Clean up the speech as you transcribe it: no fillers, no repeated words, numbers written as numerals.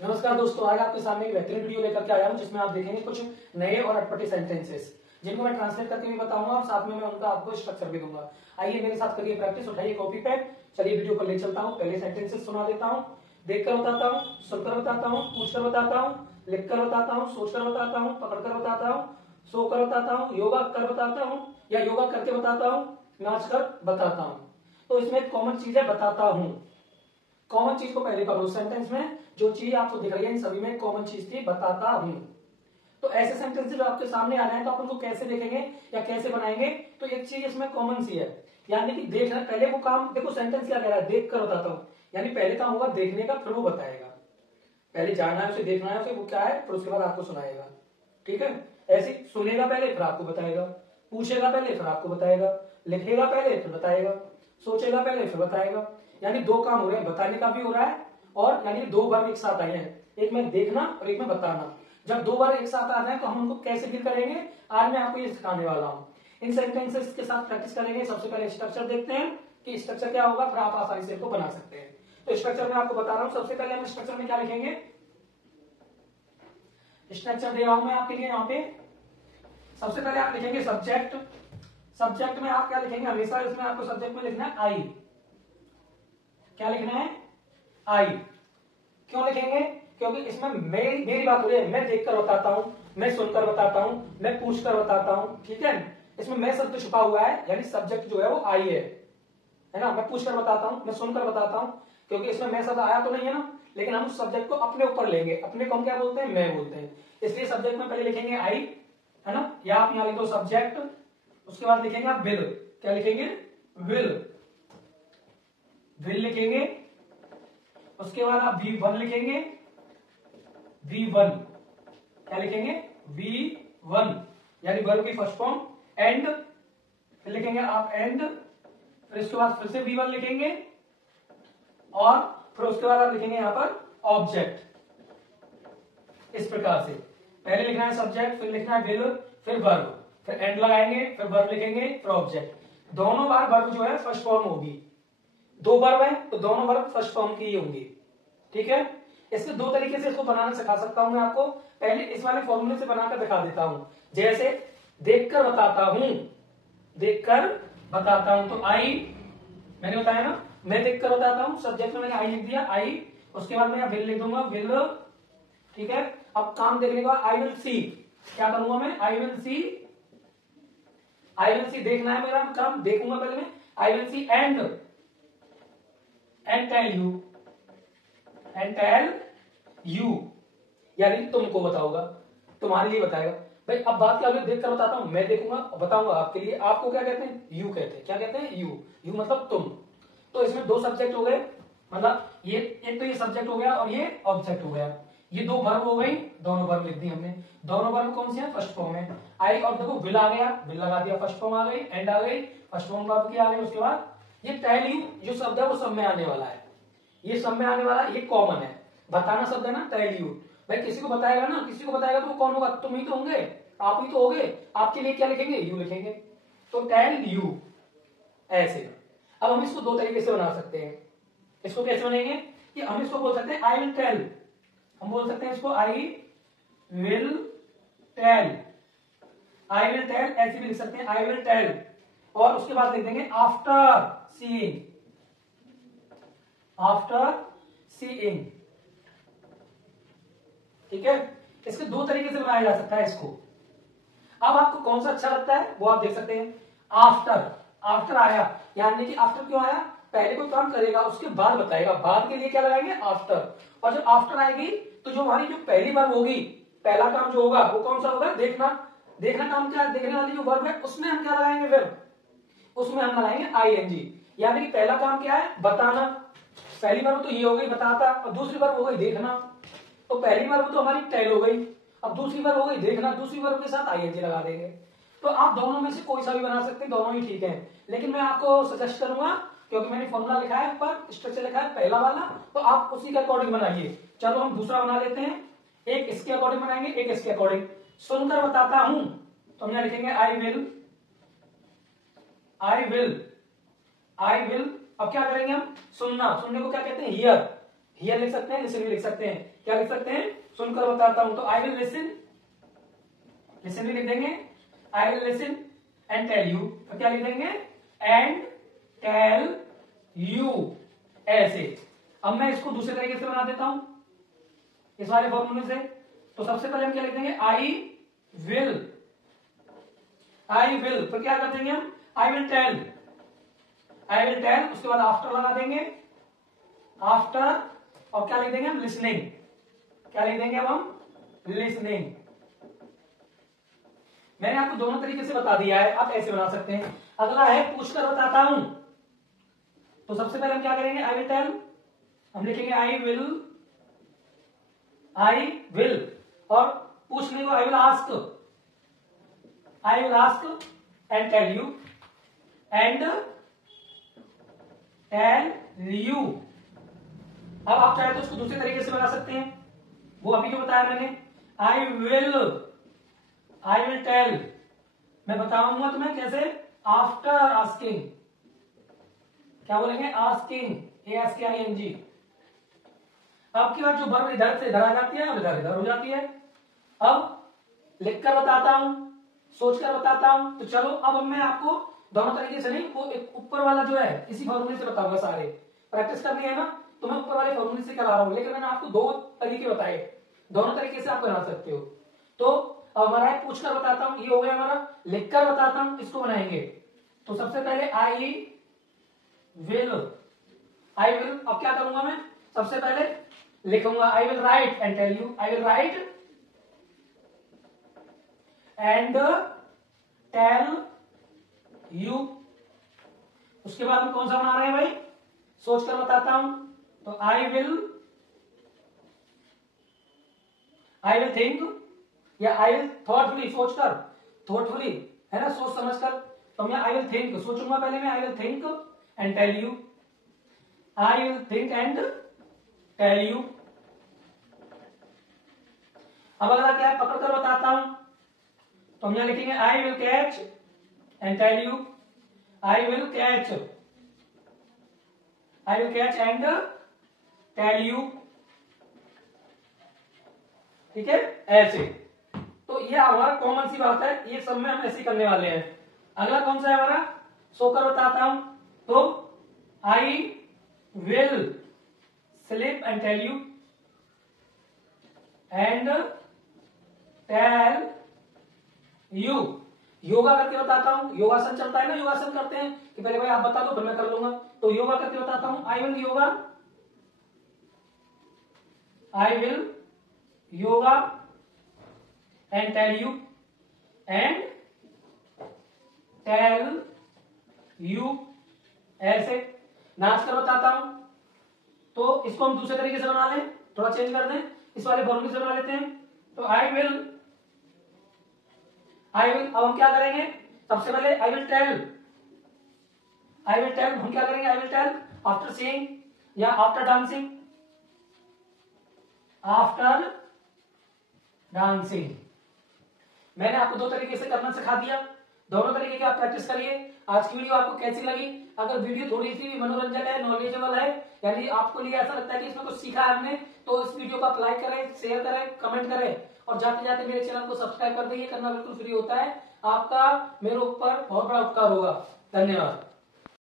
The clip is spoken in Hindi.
नमस्कार दोस्तों, आज आपके सामने एक बेहतरीन वीडियो लेकर के आया हूं जिसमें आप देखेंगे कुछ नए और अटपटे सेंटेंसेस जिनको मैं ट्रांसलेट करके भी बताऊंगा और साथ में मैं उनका आपको स्ट्रक्चर भी दूंगा। आइए मेरे साथ करिए प्रैक्टिस, उठाइए कॉपी पेन, चलिए वीडियो पर ले चलता हूं। पहले सेंटेंसेस सुना देता हूं, देखकर बताता हूं, सुनकर बताता हूं, पूछकर बताता हूं, लिखकर बताता हूं, सोचकर बताता हूं, पकड़कर बताता हूं, सोकर बताता हूं, योगा कर बताता हूं या योगा करके बताता हूं, नाच कर बताता हूं। तो इसमें एक कॉमन चीज है बताता हूं। कॉमन चीज को पहले पकड़ो। सेंटेंस में जो चीज आपको दिख रही है इन सभी में कॉमन चीज थी बताता हूं। तो ऐसे सेंटेंस जो आपके सामने आ रहे हैं तो आप उनको कैसे देखेंगे या कैसे बनाएंगे? तो एक चीज इसमें कॉमन सी है, यानी कि देखना। पहले वो काम देखो, सेंटेंस क्या कह रहा है, देख कर बताता हूं, यानी पहले काम होगा देखने का, फिर वो बताएगा। पहले जानना है उसे, देखना है उसे, वो क्या है, फिर उसके बाद आपको सुनाएगा। ठीक है, ऐसे सुनेगा पहले फिर आपको बताएगा, पूछेगा पहले फिर आपको बताएगा, लिखेगा पहले फिर बताएगा, सोचेगा पहले फिर बताएगा। यानी दो काम हो रहे हैं, बताने का भी हो रहा है और यानी दो बार एक साथ आए हैं, एक में देखना और एक में बताना। जब दो बार एक साथ आ जाए तो हम उनको कैसे डील करेंगे, आज मैं आपको ये सिखाने वाला हूं। इन सेंटेंसेस के साथ प्रैक्टिस करेंगे। सबसे पहले स्ट्रक्चर देखते हैं कि स्ट्रक्चर क्या होगा, फिर आप आसानी से इनको बना सकते हैं। तो स्ट्रक्चर में आपको बता रहा हूं, सबसे पहले हम स्ट्रक्चर में क्या लिखेंगे, स्ट्रक्चर दे रहा हूं मैं आपके लिए यहाँ पे। सबसे पहले आप लिखेंगे सब्जेक्ट। सब्जेक्ट में आप क्या लिखेंगे, हमेशा इसमें आपको सब्जेक्ट में लिखना है आई। क्या लिखना है, आई। क्यों लिखेंगे, क्योंकि इसमें मेरी बात हो रही है। मैं देखकर बताता हूं, मैं सुनकर बताता हूं, मैं पूछकर बताता हूं। ठीक है, इसमें मैं शब्द छुपा हुआ है, यानी सब्जेक्ट जो है वो आई है ना। मैं पूछकर बताता हूं, मैं सुनकर बताता हूं, क्योंकि इसमें मैं शब्द आया तो नहीं है ना, लेकिन हम उस सब्जेक्ट को अपने ऊपर लेंगे। अपने को हम क्या बोलते हैं, मैं बोलते हैं। इसलिए सब्जेक्ट में पहले लिखेंगे आई, है ना, या आप यहां लिख दो सब्जेक्ट। उसके बाद लिखेंगे आप विल। क्या लिखेंगे, विल। विल लिखेंगे। उसके बाद आप V1 लिखेंगे, V1। क्या लिखेंगे, V1, यानी वर्ब की फर्स्ट फॉर्म। एंड, फिर लिखेंगे आप एंड। फिर इसके बाद फिर से V1 लिखेंगे और फिर उसके बाद आप लिखेंगे यहां पर ऑब्जेक्ट। इस प्रकार से पहले लिखना है सब्जेक्ट, फिर लिखना है विल, फिर वर्ब, फिर एंड लगाएंगे, फिर वर्ब लिखेंगे, फिर ऑब्जेक्ट। दोनों बार वर्ब जो है फर्स्ट फॉर्म होगी। दो वर्ब है तो दोनों वर्ब फर्स्ट फॉर्म की ही होंगी। ठीक है, इससे दो तरीके से इसको बनाना सिखा सकता हूं मैं आपको। पहले इस वाले फॉर्मूले से बनाकर दिखा देता हूं, जैसे देखकर बताता हूं। देखकर बताता हूं तो आई, मैंने बताया ना, मैं देखकर बताता हूं। सब्जेक्ट में मैंने आई लिख दिया, आई। उसके बाद मैं विल लिख दूंगा, विल। ठीक है, अब काम देखने का, आई विल सी। क्या करूंगा मैं, I will C. I will सी देखना है मेरा काम, देखूंगा पहले मैं। I will see and tell you. And tell you, यानी तुमको बताऊंगा, तुम्हारे लिए बताएगा। भाई अब बात क्या होगी, देखकर बताता हूं, मैं देखूंगा और बताऊंगा आपके लिए। आपको क्या कहते हैं, यू कहते हैं। क्या कहते हैं, यू। यू मतलब तुम। तो इसमें दो सब्जेक्ट हो गए, मतलब ये एक तो ये सब्जेक्ट हो गया और ये ऑब्जेक्ट हो गया। ये दो वर्ब हो गई, दोनों वर्ब लिख दी हमने। दोनों वर्ब कौन से हैं, फर्स्ट फॉर्म है। आई और देखो विल आ गया, विल लगा दिया, फर्स्ट फॉर्म आ गई। एंड आ गई, फर्स्ट फॉर्म वर्ब की आ गई। उसके बाद ये टेल यू जो शब्द है वो सब में आने वाला है, ये सब में आने वाला, ये कॉमन है। बताना शब्द है ना, टेल यू। भाई किसी को बताएगा ना, किसी को बताएगा तो वो कौन होगा, तुम ही तो होंगे, आप ही तो होगे। आपके लिए क्या लिखेंगे, यू लिखेंगे। तो टेल यू, ऐसे। अब हम इसको दो तरीके से बना सकते हैं। इसको कैसे बनेंगे, कि हम इसको बोल सकते हैं आई विल टेल। हम बोल सकते हैं इसको I will tell. I will tell ऐसे भी लिख सकते हैं, आई विल टेल। और उसके बाद लिख देंगे आफ्टर सीइंग। After seeing. ठीक है, इसके दो तरीके से बनाया जा सकता है इसको। अब आपको कौन सा अच्छा लगता है वो आप देख सकते हैं। आफ्टर, आफ्टर आया, यानी कि आफ्टर क्यों आया, पहले कोई काम करेगा उसके बाद बताएगा, बाद के लिए क्या लगाएंगे, आफ्टर। और जब आफ्टर आएगी तो जो हमारी जो पहली वर्ब होगी, पहला काम जो होगा वो कौन सा होगा, देखना। देखना काम क्या है, देखने वाली जो वर्ब है उसमें हम क्या लगाएंगे, फिर उसमें हम लगाएंगे आईएनजी। यानी कि पहला काम क्या है, बताना। पहली वर्ब तो ये हो गई बताता, और दूसरी वर्ब हो गई देखना। तो पहली वर्ब तो हमारी टेल हो गई, अब दूसरी वर्ब हो गई देखना। दूसरी वर्ब के साथ आईएनजी लगा देंगे। तो आप दोनों में से कोई सा भी बना सकते हैं, दोनों ही ठीक है। लेकिन मैं आपको सजेस्ट करूंगा, क्योंकि मैंने फॉर्मूला लिखा है ऊपर, स्ट्रक्चर लिखा है पहला वाला, तो आप उसी के अकॉर्डिंग बनाइए। चलो हम दूसरा बना लेते हैं, एक इसके अकॉर्डिंग बनाएंगे, एक इसके अकॉर्डिंग। सुनकर बताता हूं तो हम यहां लिखेंगे I will. I will, I will. अब क्या करेंगे हम, सुनना, सुनने को क्या कहते हैं, हियर। हियर लिख सकते हैं, लिसन भी लिख सकते हैं। क्या लिख सकते हैं, सुनकर बताता हूं। तो आई विल लिसन, लिसन भी लिख देंगे, I will listen and tell you, तो क्या लिख देंगे, एंड टेल यू, ऐसे। अब मैं इसको दूसरे तरीके से बना देता हूं इस वाले फॉर्मूले से। तो सबसे पहले हम क्या लिख देंगे, आई विल, आई विल, तो क्या कर देंगे हम, I will tell, I will tell, उसके बाद आफ्टर लगा देंगे, आफ्टर, और क्या लिख देंगे हम, लिसनिंग, क्या लिख देंगे अब हम, लिसनिंग। मैंने आपको दोनों तरीके से बता दिया है, आप ऐसे बना सकते हैं। अगला है पूछकर बताता हूं, तो सबसे पहले हम क्या करेंगे, आई विल टेल, हम लिखेंगे आई विल, आई विल, और पूछने को I will ask, I will ask and tell you, and tell you. अब आप चाहे तो उसको दूसरे तरीके से बना सकते हैं, वो अभी जो बताया मैंने, आई विल टेल, मैं बताऊंगा तुम्हें कैसे, आफ्टर आस्किंग, क्या बोलेंगे, आस्किंग, ASKING। अब की बात जो वर्ब इधर से इधर आ जाती है और इधर इधर हो जाती है। अब लिखकर बताता हूं, सोचकर बताता हूं, तो चलो अब मैं आपको दोनों तरीके से नहीं, वो एक ऊपर वाला जो है इसी फॉर्मूले से बताऊंगा, सारे प्रैक्टिस करनी है ना, तो मैं ऊपर वाले फॉर्मूले से करा रहा हूं, लेकिन मैंने आपको दो तरीके बताए, दोनों तरीके से आप बना सकते हो। तो अब हमारा है पूछकर बताता हूं, ये हो गया हमारा, लिखकर बताता हूं, इसको बनाएंगे। तो सबसे पहले आई विल, आई विल, अब क्या करूंगा मैं, सबसे पहले लिखूंगा I will write and tell you, I will write and tell you. उसके बाद हम कौन सा बना रहे हैं भाई, सोचकर बताता हूं, तो आई विल थिंक, या आई विल थॉटफुली, सोचकर, थॉटफुली है ना, सोच समझकर, तो मैं आई विल थिंक, सोचूंगा पहले मैं, I will think and tell you, I will think and tell you. अब अगला क्या है, पकड़कर बताता हूं, तो हम यहां लिखेंगे I will catch and tell you, I will catch, I will catch and tell you, ठीक है, ऐसे। तो ये हमारा कॉमन सी बात है, ये सब में हम ऐसे करने वाले हैं। अगला कौन सा है हमारा, सोकर बताता हूं, तो I will sleep and tell you, and tell you, yoga करके बताता हूं, योगासन चलता है ना, योगासन करते हैं कि पहले भाई आप बता दो फिर मैं कर लूंगा, तो योगा करके बताता हूं, I will yoga, I will yoga and tell you, and tell you, ऐसे। नाच कर बताता हूं, तो इसको हम दूसरे तरीके से बना लें, थोड़ा चेंज कर दें, इस वाले फॉर्मूले से बना लेते हैं। तो आई विल, अब हम क्या करेंगे, सबसे पहले आई विल टेल, हम क्या करेंगे, I will tell after seeing या आफ्टर डांसिंग, आफ्टर डांसिंग। मैंने आपको दो तरीके से करना सिखा दिया, दोनों तरीके की आप प्रैक्टिस करिए। आज की वीडियो आपको कैसी लगी, अगर वीडियो थोड़ी सी मनोरंजन है, नॉलेजेबल है, यानी आपको लिए ऐसा लगता है कि इसमें कुछ सीखा है हमने, तो इस वीडियो को आप लाइक करें, शेयर करें, कमेंट करें, और जाते जाते मेरे चैनल को सब्सक्राइब कर दें, करना बिल्कुल फ्री होता है, आपका मेरे ऊपर बहुत बड़ा उपकार होगा। धन्यवाद।